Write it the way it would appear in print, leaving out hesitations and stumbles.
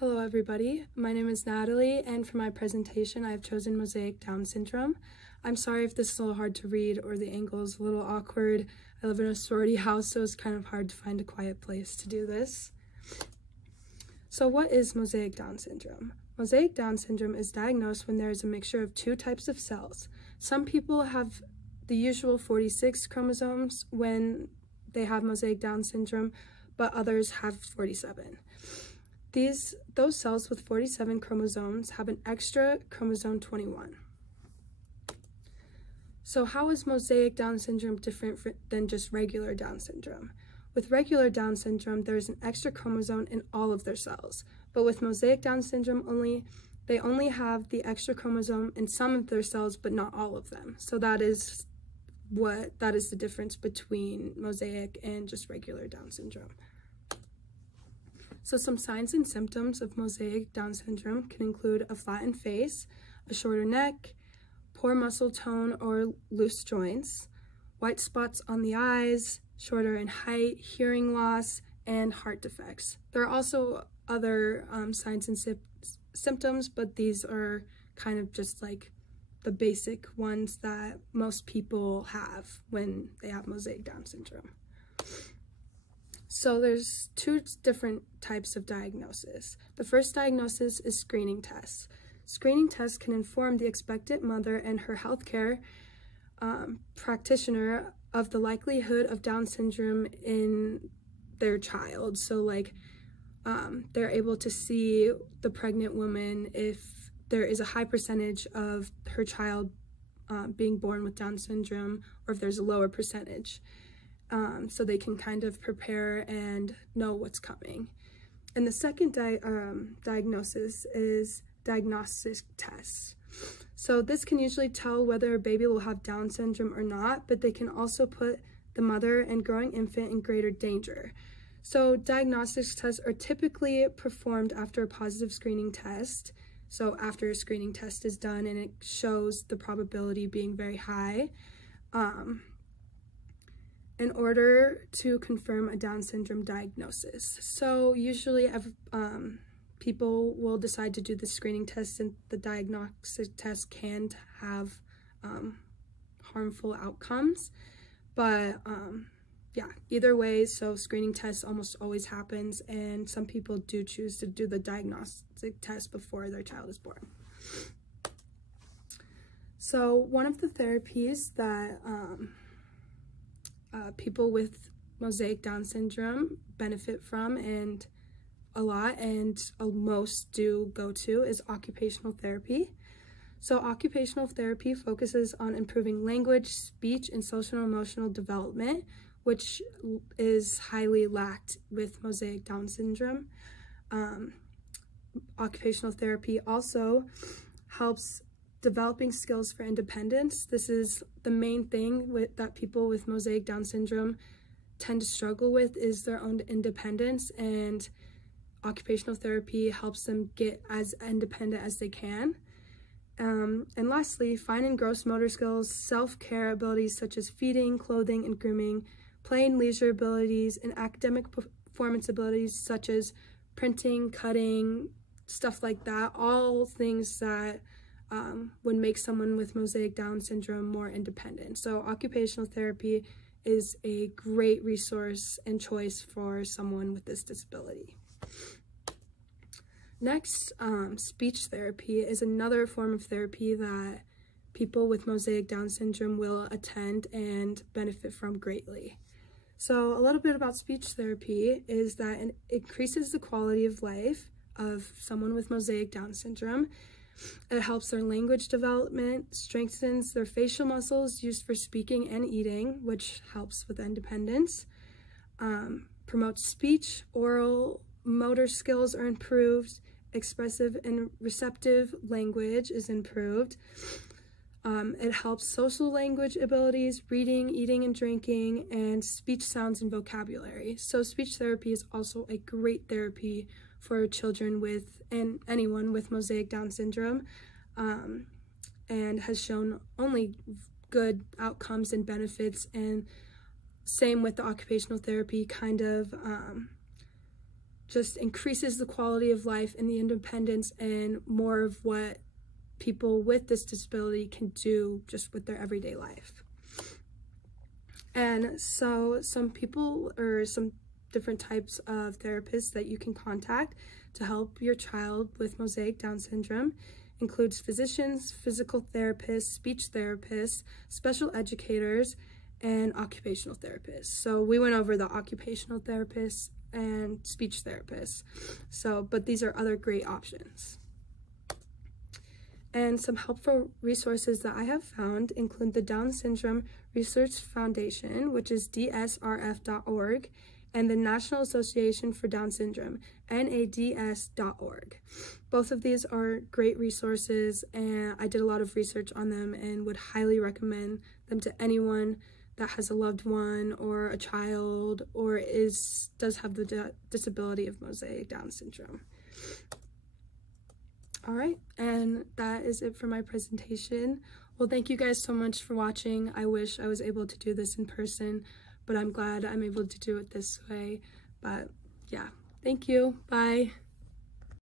Hello everybody, my name is Natalie, and for my presentation I have chosen Mosaic Down Syndrome. I'm sorry if this is a little hard to read or the angle is a little awkward. I live in a sorority house, so it's kind of hard to find a quiet place to do this. So what is Mosaic Down Syndrome? Mosaic Down Syndrome is diagnosed when there is a mixture of two types of cells. Some people have the usual 46 chromosomes when they have Mosaic Down Syndrome, but others have 47. Those cells with 47 chromosomes have an extra chromosome 21. So how is Mosaic Down Syndrome different than just regular Down Syndrome? With regular Down Syndrome, there is an extra chromosome in all of their cells, but with Mosaic Down Syndrome, they only have the extra chromosome in some of their cells, but not all of them. So that is the difference between Mosaic and just regular Down Syndrome. So some signs and symptoms of Mosaic Down Syndrome can include a flattened face, a shorter neck, poor muscle tone or loose joints, white spots on the eyes, shorter in height, hearing loss, and heart defects. There are also other signs and symptoms, but these are kind of just like the basic ones that most people have when they have Mosaic Down Syndrome. So there's two different types of diagnosis. The first diagnosis is screening tests. Screening tests can inform the expectant mother and her healthcare practitioner of the likelihood of Down syndrome in their child. So they're able to see the pregnant woman if there is a high percentage of her child being born with Down syndrome, or if there's a lower percentage. So they can kind of prepare and know what's coming. And the second diagnosis is diagnostic tests. So this can usually tell whether a baby will have Down syndrome or not, but they can also put the mother and growing infant in greater danger. So diagnostic tests are typically performed after a positive screening test. So after a screening test is done and it shows the probability being very high, in order to confirm a Down syndrome diagnosis. So usually people will decide to do the screening test, and the diagnostic test can have harmful outcomes. But yeah, either way, so screening tests almost always happens, and some people do choose to do the diagnostic test before their child is born. So one of the therapies that people with Mosaic Down Syndrome benefit from and most do go to is occupational therapy. So occupational therapy focuses on improving language, speech, and social and emotional development, which is highly lacked with Mosaic Down Syndrome. Occupational therapy also helps developing skills for independence. This is the main thing that people with Mosaic Down Syndrome tend to struggle with, is their own independence, and occupational therapy helps them get as independent as they can. And lastly, fine and gross motor skills, self-care abilities such as feeding, clothing, and grooming, play and leisure abilities, and academic performance abilities such as printing, cutting, stuff like that, all things that would make someone with Mosaic Down Syndrome more independent. So occupational therapy is a great resource and choice for someone with this disability. Next, speech therapy is another form of therapy that people with Mosaic Down Syndrome will attend and benefit from greatly. So a little bit about speech therapy is that it increases the quality of life of someone with Mosaic Down Syndrome. It helps their language development, strengthens their facial muscles used for speaking and eating, which helps with independence, promotes speech, oral, motor skills are improved, expressive and receptive language is improved. It helps social language abilities, reading, eating and drinking, and speech sounds and vocabulary. So speech therapy is also a great therapy for children and anyone with Mosaic Down Syndrome, and has shown only good outcomes and benefits. And same with the occupational therapy, kind of just increases the quality of life and the independence and more of what people with this disability can do just with their everyday life. And so some people, or some different types of therapists that you can contact to help your child with mosaic Down syndrome includes physicians, physical therapists, speech therapists, special educators, and occupational therapists. So we went over the occupational therapists and speech therapists. But these are other great options. And some helpful resources that I have found include the Down Syndrome Research Foundation, which is dsrf.org, and the National Association for Down Syndrome, nads.org. Both of these are great resources, and I did a lot of research on them and would highly recommend them to anyone that has a loved one or a child or does have the disability of mosaic Down syndrome. All right, and that is it for my presentation. Well, thank you guys so much for watching. I wish I was able to do this in person, but I'm glad I'm able to do it this way. But yeah, thank you. Bye.